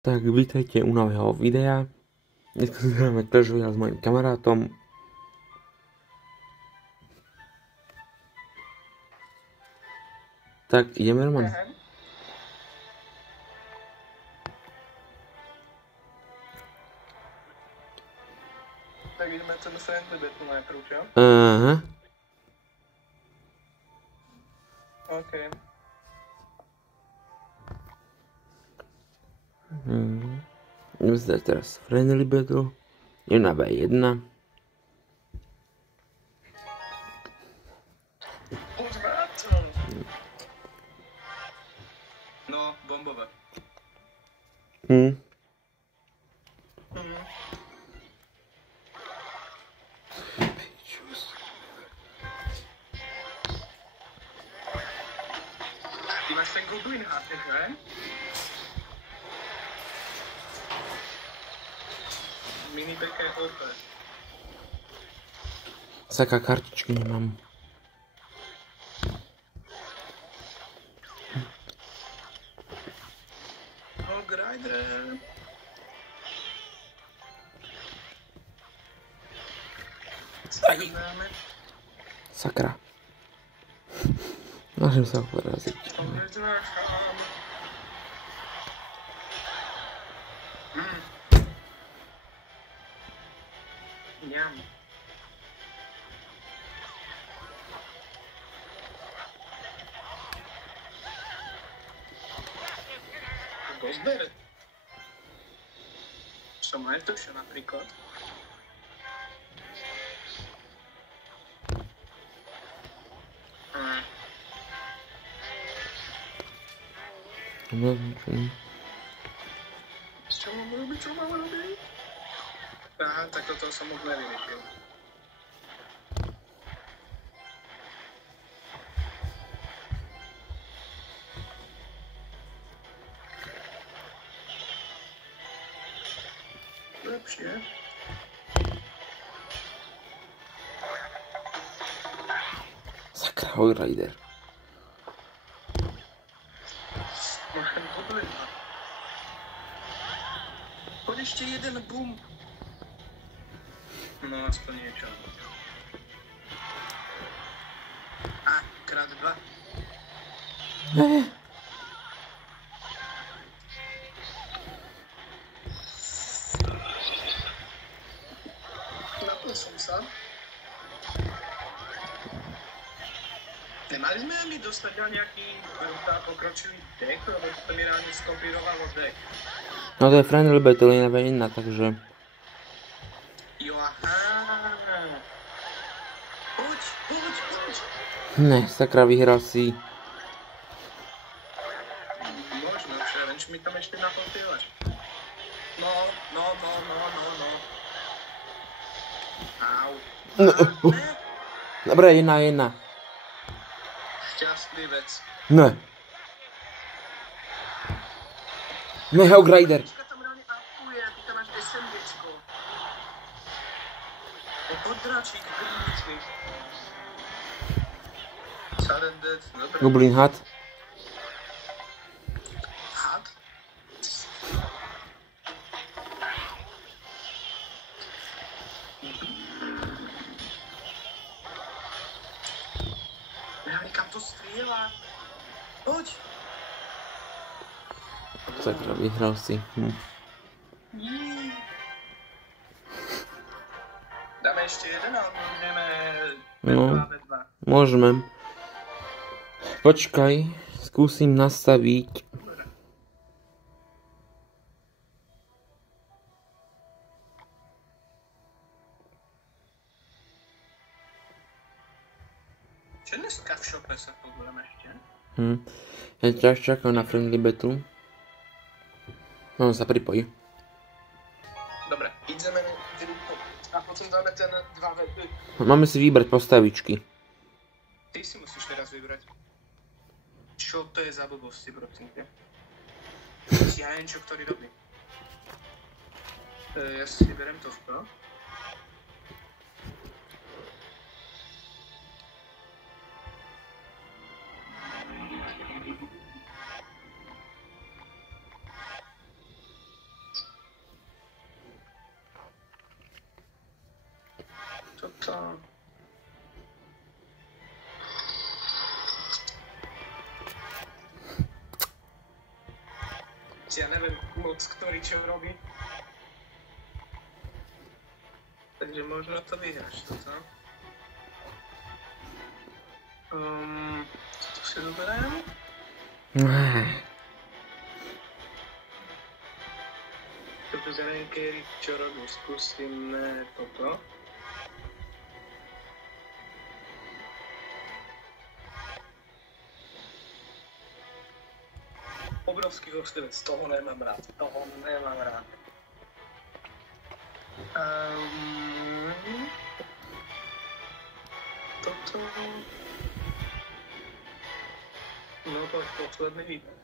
Tak vítajte u nového videa. Dneska si hráme Clash Royale s mojim kamarátom. Tak ideme, Roman? Tak ideme ten friendly battle najprv, čo? Aha. OK. Ideme si dať teraz friendly battle. Idem na B1. Poďme na to! No, bombové. Ty máš ten Goblin Hat, že? Mini PK OP. Saka, kartičky nemám. Grider. Zajímáme. Sakra. Snažím sa ho poraziť. Ňam. Gozber. Som netušil napríklad. Čo mám robiť? Aha, tak toto som už nevyriešil. Lepšie. Sakra, Hog Rider. Môžem Goblina. Poď ešte jeden boom. No, aspoň niečo. Krát dva. Napil som sa. Nemali sme mi dostať nejaký pokročilý deck, lebo to mi ráne skopírovalo deck. No to je friendly battle na B1, takže... Jo, aha. Poď. Ne, sakra, vyhral si. Možno, že len mi tam ešte napopívaš. No. Au. Ne. Dobre, 1-1. Šťastlivec. Ne. Ne, Hog Rider. Počka tam ráne apuje, ty tam máš SMGčko. Oddračík, gríčky. Surrendered, dobre. Goblin Hat. Hat? Ja nikam to strieľa. Poď. Sakra, vyhral si. Dáme ešte jeden, alebo budeme No. B2. Môžeme. Počkaj, skúsim nastaviť. Čo dneska v šope sa pozrieme ešte? Ja ťa čakám na friendly battle. No, sa pripojí. Dobre, ideme a potom dáme ten 2v. Máme si vybrať postavičky. Ty si musíš teraz vybrať. Čo to je za blbosti, prosím ťa? Ja neviem, čo ktorý robí. Ja si vyberiem tohto. to... Ja neviem moc, ktorý čo robí. Takže možno to vyhráš, toto. Co tu si doberám? To bez rankery, čo robím, skúsime toto. Obrovský hostovec, toho nemám rád, Toto... No to je posledný výber.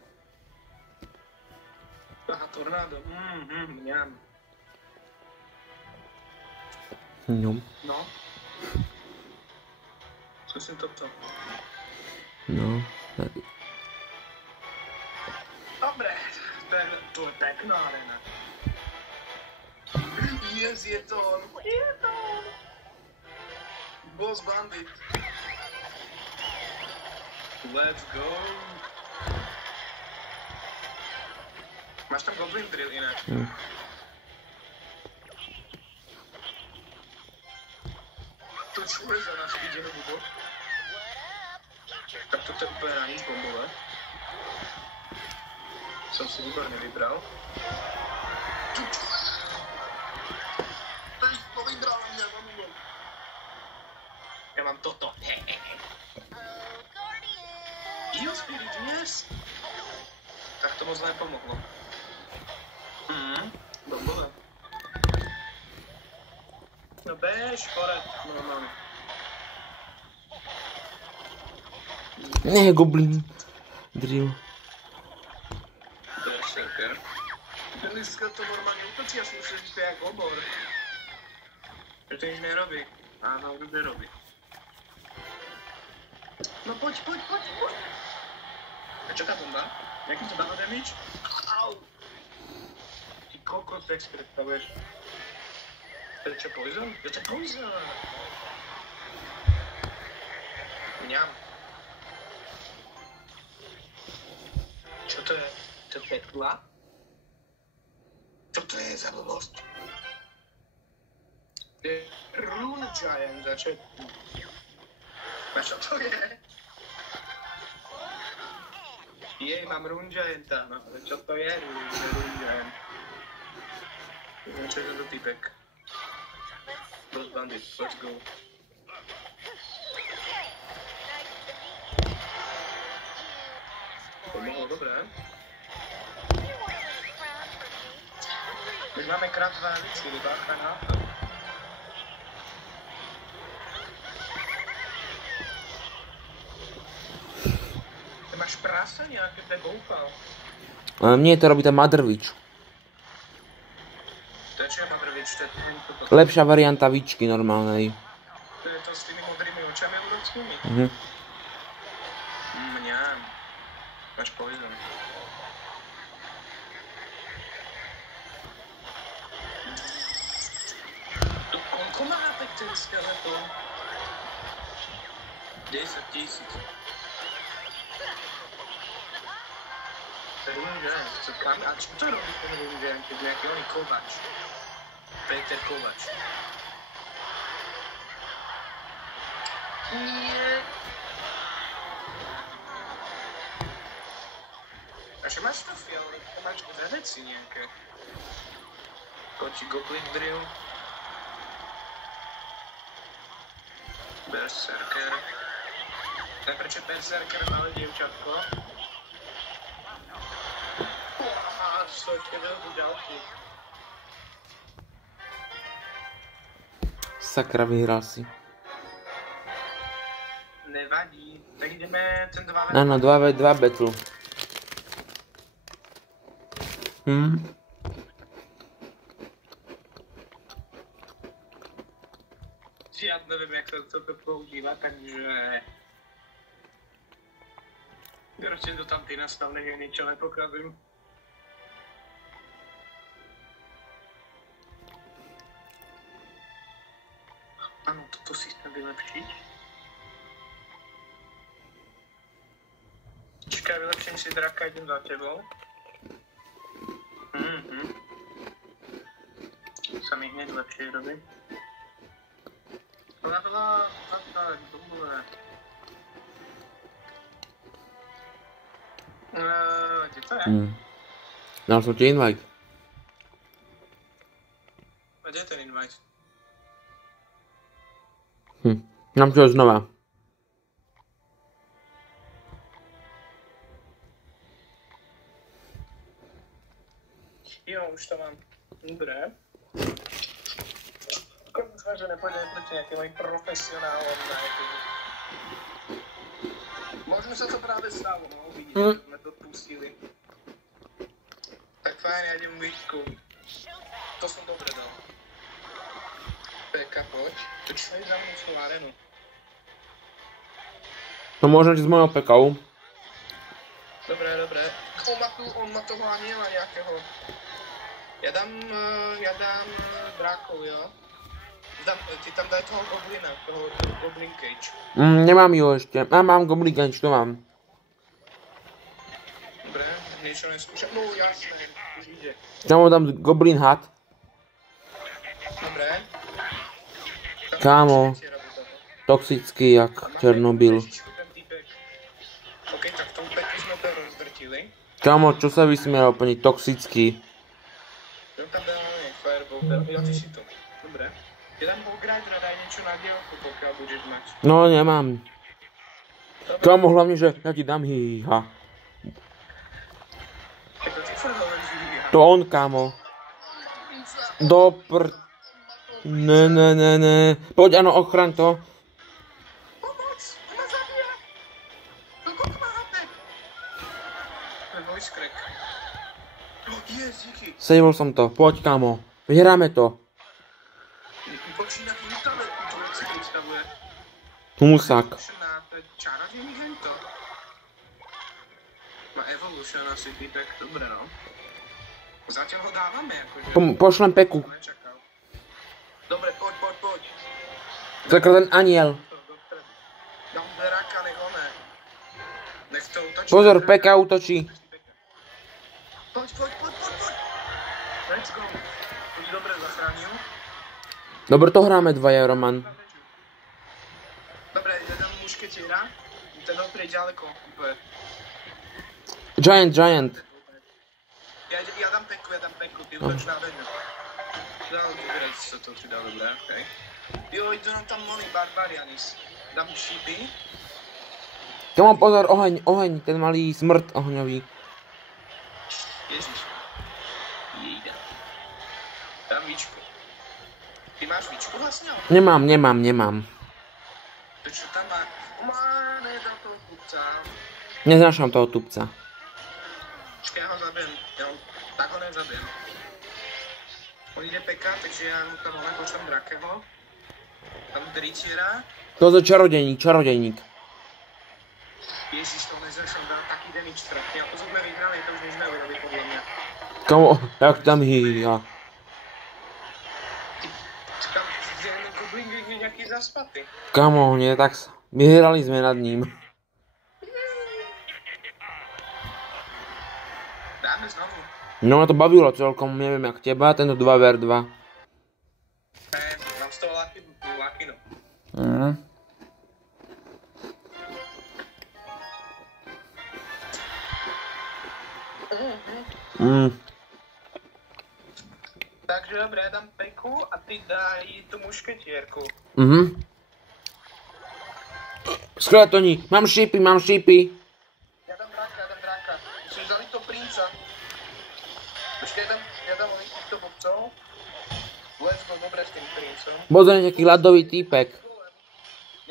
Aha, tornádo, mňam. No. Skúsim toto. No. Dobre, to je pekná arena. Yes, je to on. Boss Bandit. Let's go. Máš tam Goblin Drill ináč. To čo je za náš viděný hubo? Tak to je úplně na nic bombové. Jsem si výborně vybral. To vybral na mě, mamulo. Já mám toto. Heal Spirit, yes! Tak to moc nepomohlo. Bombové. No bež, hore, normálně. Ne, Goblin Drill. Berserker. Dneska to normálně útočí, já si myslím, že to je jak obor. Že to nič nerobí. Áno, už nerobí. No poď. A čo tá bomba? Jak mi to dáva damage? Au! Ty kokos, jak si predstavuješ? To je čo, poison? To je poison! Mňam. Čo to je? To je petla? Čo to je za blbosť? To je Rune Giant začiatku. A čo to je? Jej, mám Rune Gianta, no ale čo to je Rune Giant? Čo je to typek? Boss Bandit, let's go. Pomohlo, dobré. Už máme krát 2 lidsky, rybáka na to. Ty máš prasa nejaké, to je boupal. Nie, to robí tá Motherwitch. To je čo je Motherwitch? To je to... Lepšia varianta Witchky normálnej. To je to s tými modrými očami európskymi? Mňam. Máš poison. Koľko má HP ten skeleton? 10 000. To je Rune Giant, co kam? A čo to robí ten Rune Giant? To je nejaký oný kovač. Peter Kovač. Nie. A že máš to fialové, to máš dve veci nejaké. Koči Goblin Drill. Berserker. Najprv je Berserker malé dievčatko. Stojte, veľký ďalší. Sakra, vyhral si. Nevadí. Tak ideme ten 2v. Áno, 2v2 battle. Ja neviem, jak sa toto používa, takže... Proste do tam ty nastavenia niečo nepokazím. Áno, toto si chcem vylepšiť. Čakaj, vylepším si draka, idem za tebou. Sa mi hneď lepšie robí. Hľadla, tak, dobre. Kde to je? Dal som ti invite. A kde je ten invite? Mám čo znova. Jo, už to mám. Dobre. Dúfam, že nepôjdeme proti nejakým mojim profesionálom na YouTube. Možno sa to práve stalo, no vidíte, že sme to pustili. Tak fajn, ja idem výšku. To som dobre dal. Peka, poď. To čo je za mnou celú arenu? No možno ti s mojou pekou. Dobre, dobre. On má toho aniela nejakého. Ja dám drákov, jo? Ty tam daj toho goblina, toho goblin cage. Nemám ju ešte. Mám goblin cage, to mám. Dobre, niečo neskúšam. No jasné, už ide. Kámo, dám goblin hat. Dobre. Kámo. Toxický, jak Černobyl. OK, tak tou peky sme to rozdrtili. Kámo, čo sa vysmiel úplne toxický. Jo, tam dáme fireball, ja ty si to. Dobre. Ja dám Hogridera, daj niečo na dielku, pokiaľ budeš mať. No, nemám. Kámo, hlavne, že ja ti dám hýha. Tako ty furt hovoríš hýha. To on, kámo. Ne. Poď, áno, ochraň to. Pomoc! Ona zabíja! Koľko má HP? To je voice crack. Díky. Saveol som to. Poď, kámo. Vyhráme to. Počína internetu, to jak si predstavuje. Humusák. To je čarodejný hento. Má Evolution asi týpek, dobre no. Zatiaľ ho dávame akože. Pošlem peku. Nečakal. Dobre, poď. Zakr ten aniel. Dám draka, nech ho ne. Nech to útočí. Pozor, peka útočí. Poď. Let's go. To ti dobre zachránil. Dobre, to hráme dvaja, Roman. Dobre, ja dám mušketiera. Ten oprieť ďaleko. Giant. Ja dám peku, ty útoč na veňu. Dobre, sa to ti dá dobre, okej. Jo, idú nám tam moli barbarianis. Dám šípy. Kámo, pozor, oheň, ten malý smrt ohňový. Ježiš. Jída. Dám víčku. Ty máš víčku vlastne? Nemám. To čo tam má? Nedal toho kupca. Neznášam toho tupca. Počkaj, ja ho zabijem. Tak ho nezabijem. On ide peka, takže ja mu tam pošlem drakeho. Tam dritiera. To je čarodejník. Ježiš, to nezrešam, dám taký damage strašne. Ako sme vyhrali, to už nič neurobí podľa mňa. Kámo, jak tam hýha. Tam zjavný goblin je nejaký zaspatý. Kámo, nie, tak vyhrali sme nad ním. Dáme znovu. No ma to bavilo celkom, neviem jak teba, tento 2v2. Mám z toho lakinu. Takže dobre, ja dám peku a ty daj tú mušketierku. Skeletoni, mám šípy. Ja dám draka. Musím zaliť to princa. Počkaj, ja dám oni týchto bobcov. Let's go, dobre s tým princom. Pozor, nejaký ľadový týpek.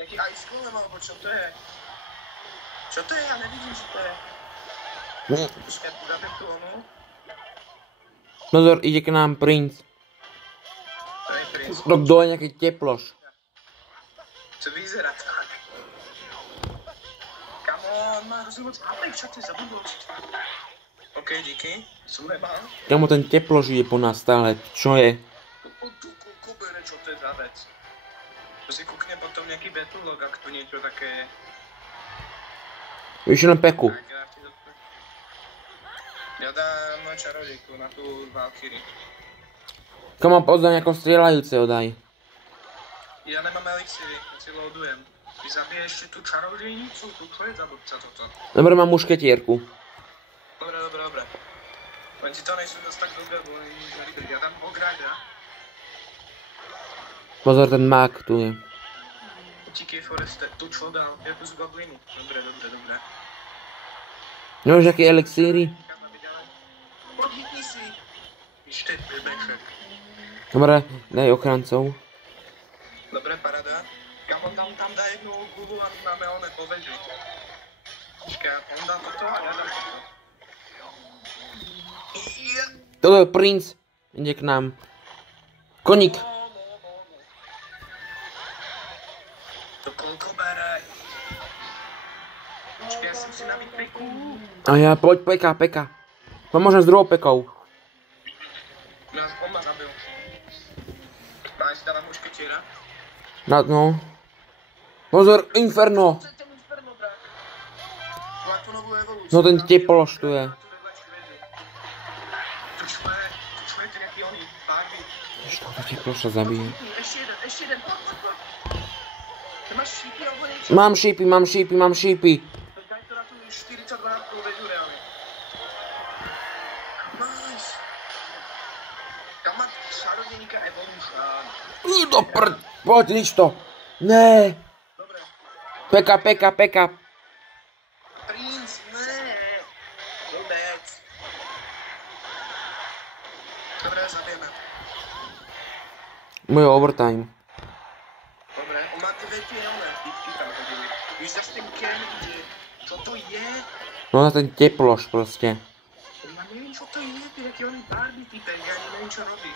Nejaký ice golem, alebo čo to je? Čo to je? Ja nevidím, čo to je. Počkaj, dáme tu onu. Pozor, ide k nám princ. To je princ. To kto je nejaký teploš. Co vyzerá tak? Come on, má hrozne moc HP, čo to je za blbosť? OK, díky. Som nebal. Kámo, ten teploš ide po nás stále. Čo je? Kubere, čo to je za vec? To si kúkne potom nejaký battlelog, ak tu niečo také je. Víš len peku. Ja dám čarodejku na tú Valkyrie. Kamo, pozor, nejako strieľajúceho daj. Ja nemám elixíry, ja si loadujem. Ty zabije ešte tú čarodejnicu, tu čo je za blbca toto? Dobre, mám mušketierku. Dobre. Len ti to nejsú zase tak dobré, bo ja dám Hogrida. Pozor, ten mák tu je. Utíkej Foreste, tu čo dal? Jakú z goblinu. Dobre. Máš nejaké elixíry? Odhytni si! Ešte bebeček. Dobre, daj ochrancov. Dobre, paráda. Kamo, tam dá jednu gubu a my máme oné poveži. Počkaj, on dá toto a ja dám toto. Toto je princ. Ide k nám. Koník. To koľko bere? Počkaj, ja som si nabiť peku. A ja, poď, peka. Pomôžem s druhou pekou. On ma zabil. A ja si dávam mušketiera. No. Pozor, Inferno. No ten teploš tu je. Tu čo je ten jaký oný Barbie? Ešte to teploša zabije. Ešte jeden, poď. Ty máš šípy alebo niečo? Mám šípy. Daj to na tú 42 vežu reálne. Nice. Tam má čarodejníka Evolution. Do prd, poď, nič to. Ne. Dobre. Peka. Princ, ne. Vôbec. Dobre, zabijeme. Môj overtime. Dobre, on má dve tie bitky tam hodili. Víš, zase ten Ken ide. Čo to je? No na ten teploš proste. Ja neviem, čo to je, ty jaký oný Barbie typek, ja neviem, čo robí.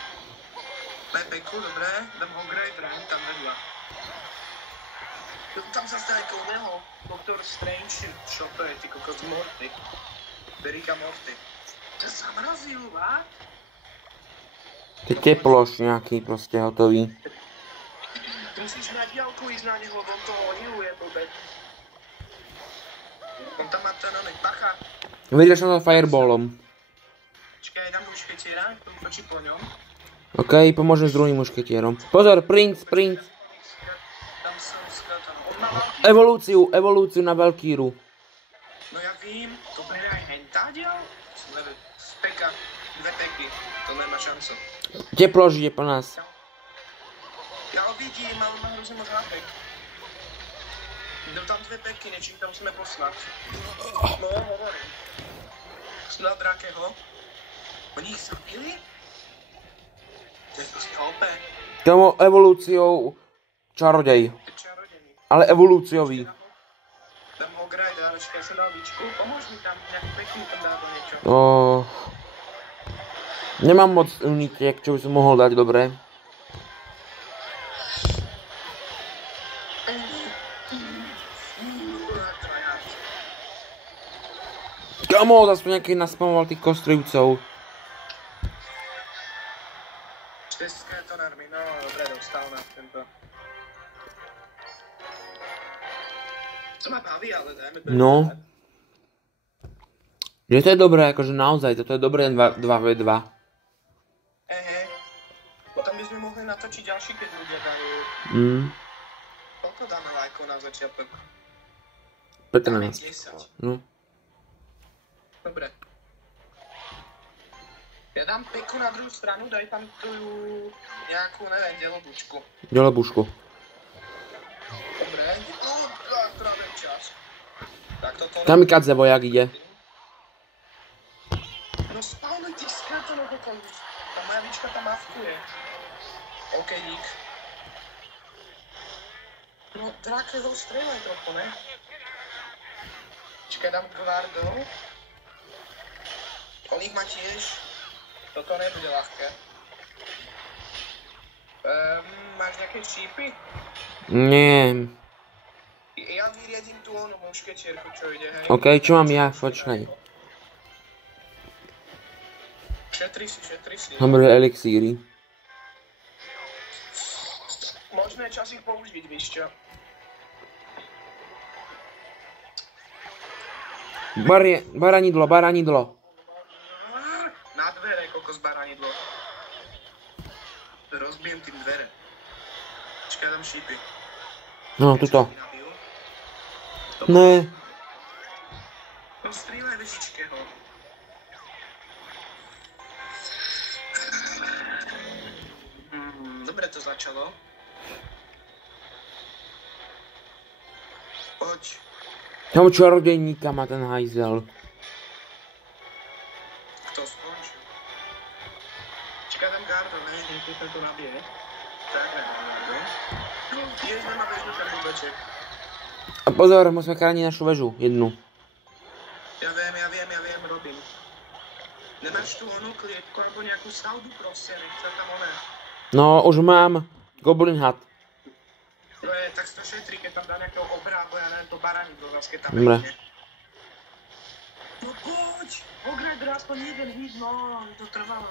Pepeku, dobre, dám ho Gravera, ani tam vedľa. Tam sa zdá ako neho, Doktor Strange, čo to je, ty kokos Morty. Berika Morty. To zamrazil, vá? Ty teploš nejaký proste hotový. Ty musíš na diaľku ísť na neho, lebo on toho hiluje, blbec. On tam má ten onek, bacha. Vyrieš na to fireballom. Čakaj, dám mušketiera, to točí po ňom. OK, pomôžem s druhým mušketierom. Pozor, princ. Tam som skratoval. On má veľký... Evolúciu na Valkýru. No ja vím, to berie aj hentadiaľ? Neviem, z peka, dve peky, to nemá šancu. Teploš ide po nás. Ja ho vidím, ale mám hrozne moc na pek. Jdou tam dve peky, nečím tam musíme poslať. No, hovorím. Snad Drakeho. Oni ich zabili? To je proste OP. Tomu evolúciou čarodej. Čarodený. Ale evolúciový. Dám ho Grida, ale čakaj sa na običku. Pomôž mi tam, nejakú peknú tam dá do niečo. Nemám moc unitiek, čo by som mohol dať dobre. Kamo, zase nejaký naspamoval tých kostrujúcov. Skeletonármi, no dobre, dostal na tento. To ma baví, ale dajme to. No. Že to je dobré, akože naozaj, toto je dobré 2v2. Potom by sme mohli natočiť ďalší, keď ľudia dajú. Koľko dáme lajkov na začiatok? 15. 10. No. Dobre. Ja dám peku na druhú stranu, daj tam tú nejakú, neviem, delobučku. Dobre. Práve čas. Tak toto... Kamikadze vojak ide. No spawnuj tých skeletonov dokonu. Tá moja výčka tam mavkuje. OK, dík. No, Drake ho strieľaj trochu, ne? Čakaj, dám Gvardov. On ich má tiež. Toto nebude ľahké. Máš nejaké šípy? Nie. Ja vyriadím tú onu mušketierku, čo ide, hej. OK, čo mám ja? Počkaj. Šetri si. Dobre, elixíry. Môžeš Možno je čas ich použiť, víš čo? Baranidlo. Na dvere, kokos baranidlo. Rozbijem tým dvere. Počkaj, dám šípy. No, tuto. Ne. No, strieľaj vežičkeho. Dobre to začalo. Poď. Tam čarodejníka má ten hajzel. Kto skončil? Čakaj, dám gardo, ne? Niekto sa to nabije. Tak, dám gardo. Jež nemá vežu ten blbeček. A pozor, musíme chrániť našu väžu, jednu. Ja viem, robím. Nemáš tu onu klietku alebo nejakú stavbu proste, nechce tam oné. No, už mám Goblin Hat. Tak to šetrí, keď tam dá nejakého obra, alebo ja neviem, to baranidlo zase, keď tam Dobre. bežne. No poď! Ogredr, aspoň jeden hit, no, to trvalo.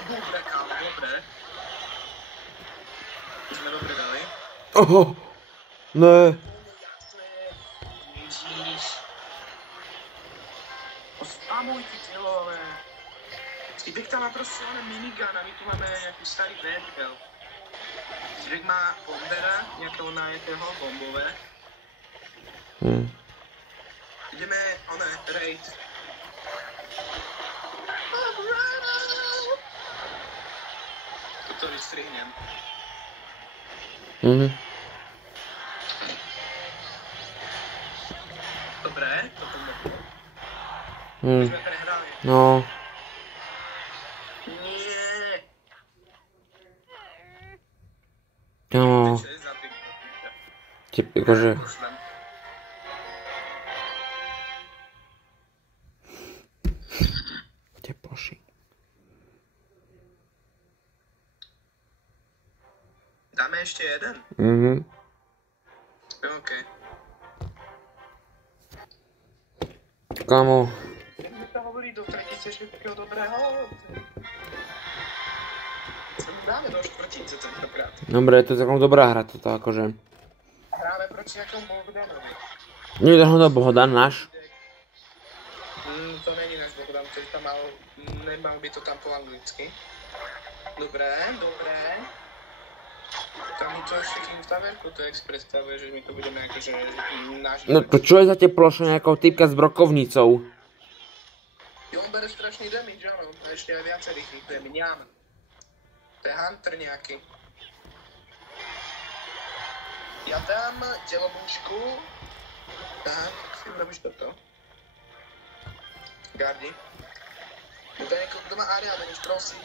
Dobre, kámo, dobre. Už sme dobre dali. Oho! Ne. Ježíš. Ospamuj ty telové. Týpek tam má proste oné minigun a my tu máme nejaký starý vertical. Týpek má bombera, nejakého najetého bombové. Ideme, oné, raid. Toto vystrihnem. Dobre, to pomohlo. My sme prehrali. No. Nie. No. Čo je za ty? Akože... Pošlem. Kde poši? Dáme ešte jeden? OK. Kámo. My to hovorí do tretice všetkého dobrého. Dáme do štvrtice tentokrát. Dobre, to je takom dobrá hra, toto akože. Hráme proti nejakom Bohdanovi. Nie je to Bohdan náš. To není náš Bohdan, ktorý tam mal, nemal by to tam po anglicky. Dobre. Tam mi to ešte kým staverku, to Express stavuje, že my to budeme akože nažiť. No to čo je za tie plošné nejakou typka s brokovnicou? Jo, on bere strašný damage, áno. A ešte aj viacerých ich to je mňam. To je Hunter nejaký. Ja dám delobúčku. Aha, si urobíš toto. Gardi. To je niekto, kto má area damage, prosím.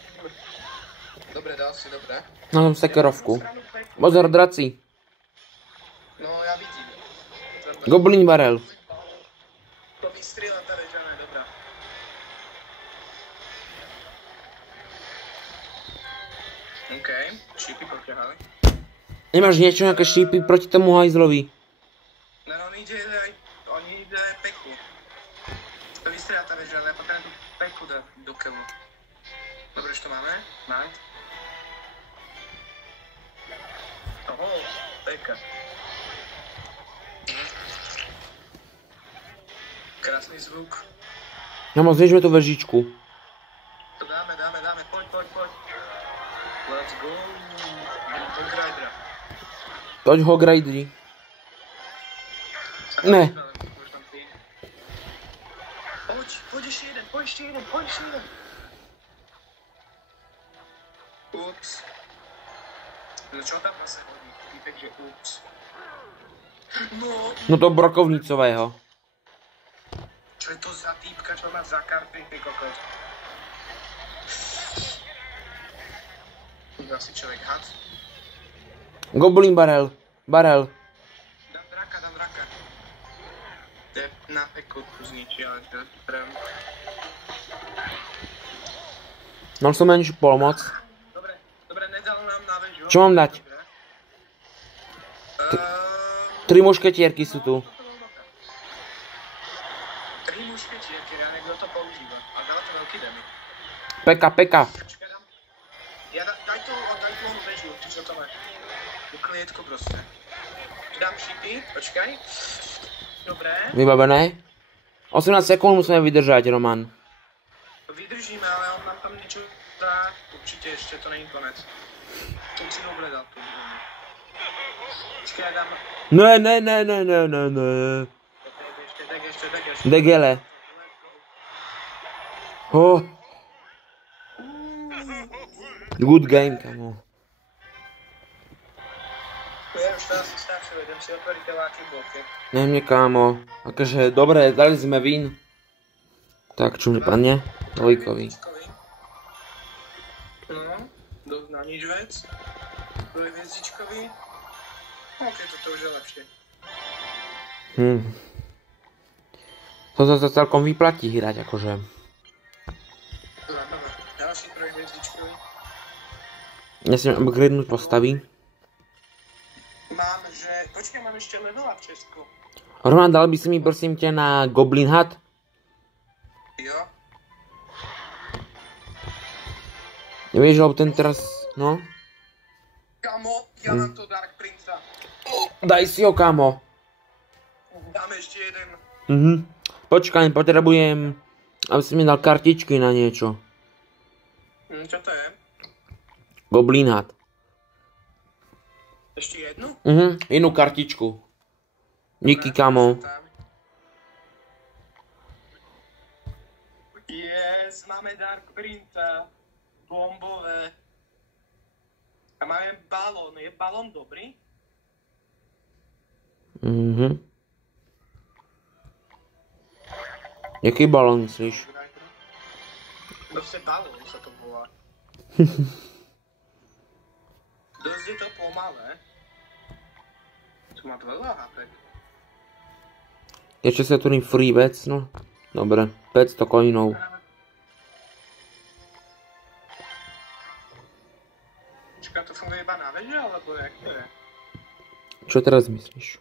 Dobre, dal si, dobre. Na tom sekerovku. Pozor, draci. No, ja vidím. Goblin barel. To vystrieľa tá veža, ne, dobrá. OK, šípy poťahali. Nemáš niečo, nejaké šípy proti tomu hajzlovi? No, on ide peku. To vystrieľa tá veža, ale ja potrebujem tú peku dať do keľu. Dobre, čo to máme? Night. Oho, peka. Krásny zvuk. No moc, znižme tú vežičku. To dáme, poď. Let's go. Hogridera. Poď Hogrideri. Ne. Poď ešte jeden. Ups. No čo tam zase hodí? Týpek, že ups. No to brokovnicového. Čo je to za týpka, čo má za karty, ty kokos? Asi človek had. Goblin barel. Dám draka. To je na peku tu zničí, ale to je prám. Mám som menšiu pomoc. Dobre, nedal nám na väžu. Čo mám dať? 3 mušketierky sú tu. 3 mušketierky, ja niekto to používa. A dáva to veľký damage. Peka. Daj tu onu väžu, či čo to má? Klietku proste. Dám šipy, počkaj. Dobre. Vybavené? 18 sekúnd musíme vydržať, Roman. Vydržíme, ale on nám tam niečo dá. Určite ešte to není konec. Som si obledal tu. Počkaj, dám... Ne. Tak ešte. Degele. Oh. Good game, kamo. Ja už teraz si stačil, idem si otvoriť teláky bloky. Nemne, kámo. Akože, dobre, dali sme vín. Tak, čo mi padne? Dvojkový. No, dosť na nič vec. Dvojhviezdičkový. OK, toto už je lepšie. To sa celkom vyplatí hrať, akože. Dobre, ďalší trojhviezdičkový. Nesmiem upgradenúť postavy. Mám, že... Počkaj, mám ešte levela v Česku. Roman, dal by si mi prosím ťa na Goblin Hat? Jo. Nevieš, lebo ten teraz, no? Kamo, ja mám to Dark Princa. Daj si ho, kámo. Dám ešte jeden. Počkaj, potrebujem, aby si mi dal kartičky na niečo. Čo to je? Goblin Hat. Ešte jednu? Inú kartičku. Díky, kámo. Yes, máme Dark Princa. Bombové. A máme balón. Je balón dobrý? Jaký balón myslíš? Proste balón sa to volá. Dosť je to pomalé. Tu má veľa HP. Ešte sa tu free vec, no. Dobre, 500 coinov. Čaká, to funguje iba na veže, alebo jak to je? Čo teraz myslíš?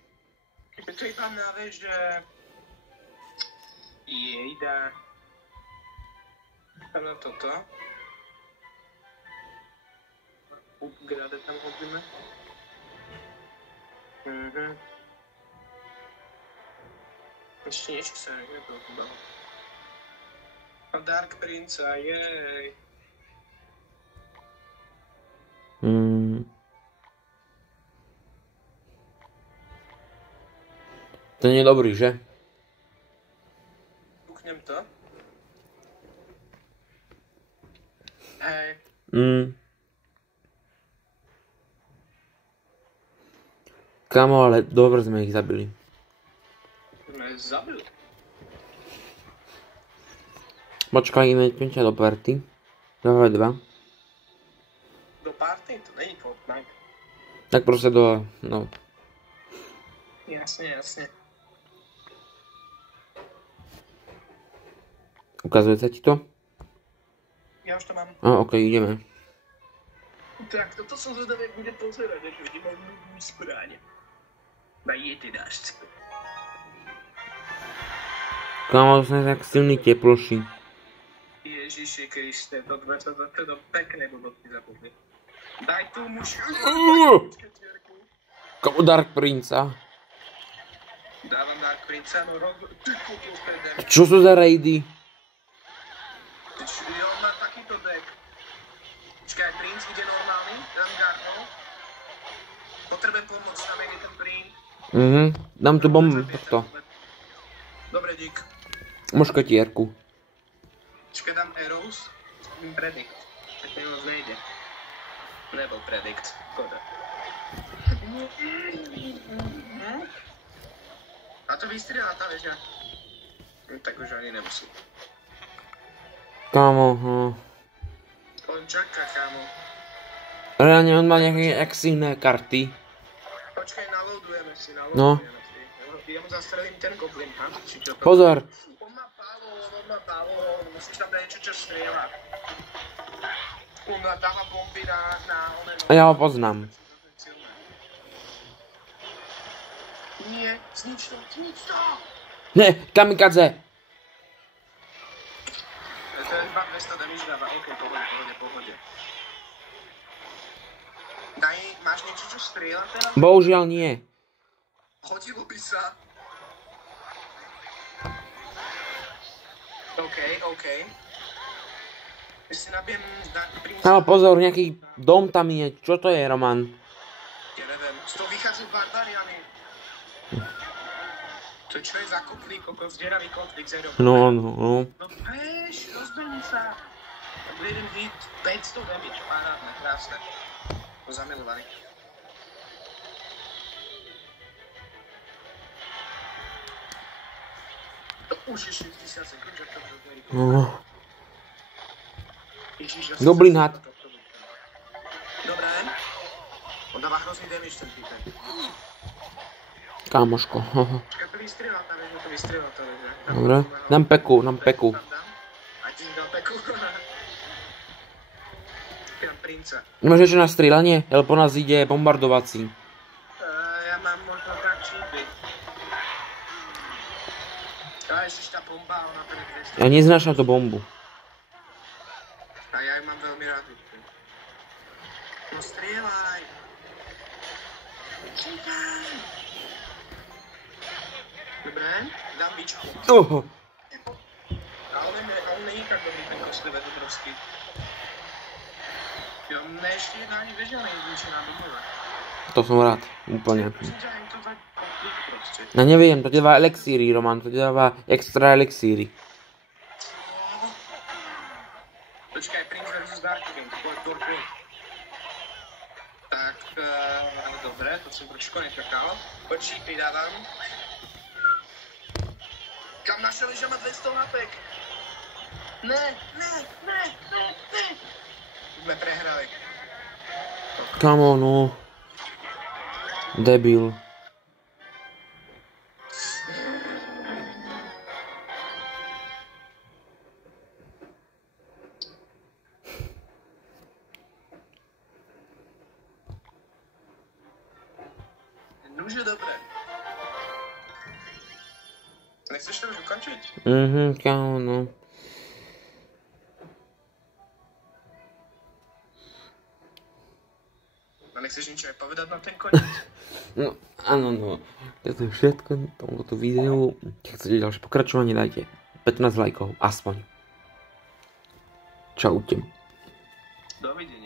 Je to iba na veže... Jejda. Tam na toto. Upgrade tam hodíme. Ešte niečo sa nebolo. A Dark Princa, jej. To nie je dobrý, že? Puknem to. Hej. Kamo, ale dobre sme ich zabili. Sme zabili. Počkaj, ideme ťa do party. 2v2. Do party? To není Fortnite. Tak proste do... no. Jasne. Ukazuje sa ti to? Ja už to mám. Ok, ideme. Tak, toto som zvedavý, jak bude pozerať, až vidím aj môj zbraň. Na jety dáš. Kamo, som tak silný teploší. Ježiši Kriste, to pekné blbosti zabudli. Daj tú mušku. Kamo, Dark Princa. Dávam Dark Princa, no ty kokos pedem. Čo sú za raidy? On má takýto deck. Počkaj, princ ide normálny, dám garno. Potrebujem pomôcť, tam je ten princ. Dám tu bombu, takto. Dobre, dík. Moškatierku. Počkaj, dám arrows. Predict. Tak mi moc nejde. Nebol predict, škoda. A to vystrieľa tá veža. Tak už ani nemusí. Kámo, On čaká, kámo. reálne on má nejaké exíne karty. Počkaj, naloadujeme si. No. Ja mu zastrelím ten goblin, ha? Pozor. On má balón, musíš tam dať niečo, čo strieľa. On dáva bomby na A ja ho poznám. Nie, znič to! Ne, kamikadze. To je iba 200 damage dáva, ok, pohode. Máš niečo, čo strieľa teraz? Bohužiaľ nie. Hodilo by sa. OK. Ja si nabijem princa. Kámo, pozor, nejaký dom tam je. Čo to je, Roman? Ja neviem, z toho vychádzajú barbariany. To čo je za kotlík, zdieravý kotlík, Zero. No. No vieš, rozbehnú sa. Tak bude jeden hit, 500 damage, parádne, krásne. To zamilovaný. To už je 60 sekúnd, že to bude rýchlo. No. Ježiš, Goblin had. Dobré. On dáva hrozný damage ten týpek. Kámoško. Čakaj, to vystrieľa tá veža, to vystrieľa tá veža. Dobre, dám peku. A ti dal peku. Dám princa. Máš ešte na strieľanie? Lebo po nás ide bombardovací. Ja mám možno tak čípy. A ešte tá bomba, ona to neprestane. Ja neznášam tú bombu. A ja ju mám veľmi rád. No strieľaj. Čítaj. Dobre, dám bičku. A on není tak dobrý ten kostlivec obrovský. Jo, mne ešte jedna ani veža nezničená minule. To som rád, úplne. Prosím ťa, je to tak konflikt proste. Ja neviem, to ti dáva elixíry, Roman, to ti dáva extra elixíry. Počkaj, Prince vs. Darkwing, Torpil. Tak, dobre, to som trošku nečakal. Počí, pridávam. Kam naša veža má 200 hapek? Ne. Sme prehrali. Kamo, no. Debil. Nože dobre. Nechceš to už ukončiť? Kámo, no. A nechceš niečo aj povedať na ten koniec? No, áno, no. To je všetko na tomto videu. Keď chcete ďalšie pokračovanie, dajte 15 lajkov, aspoň. Čaute. Dovidenia.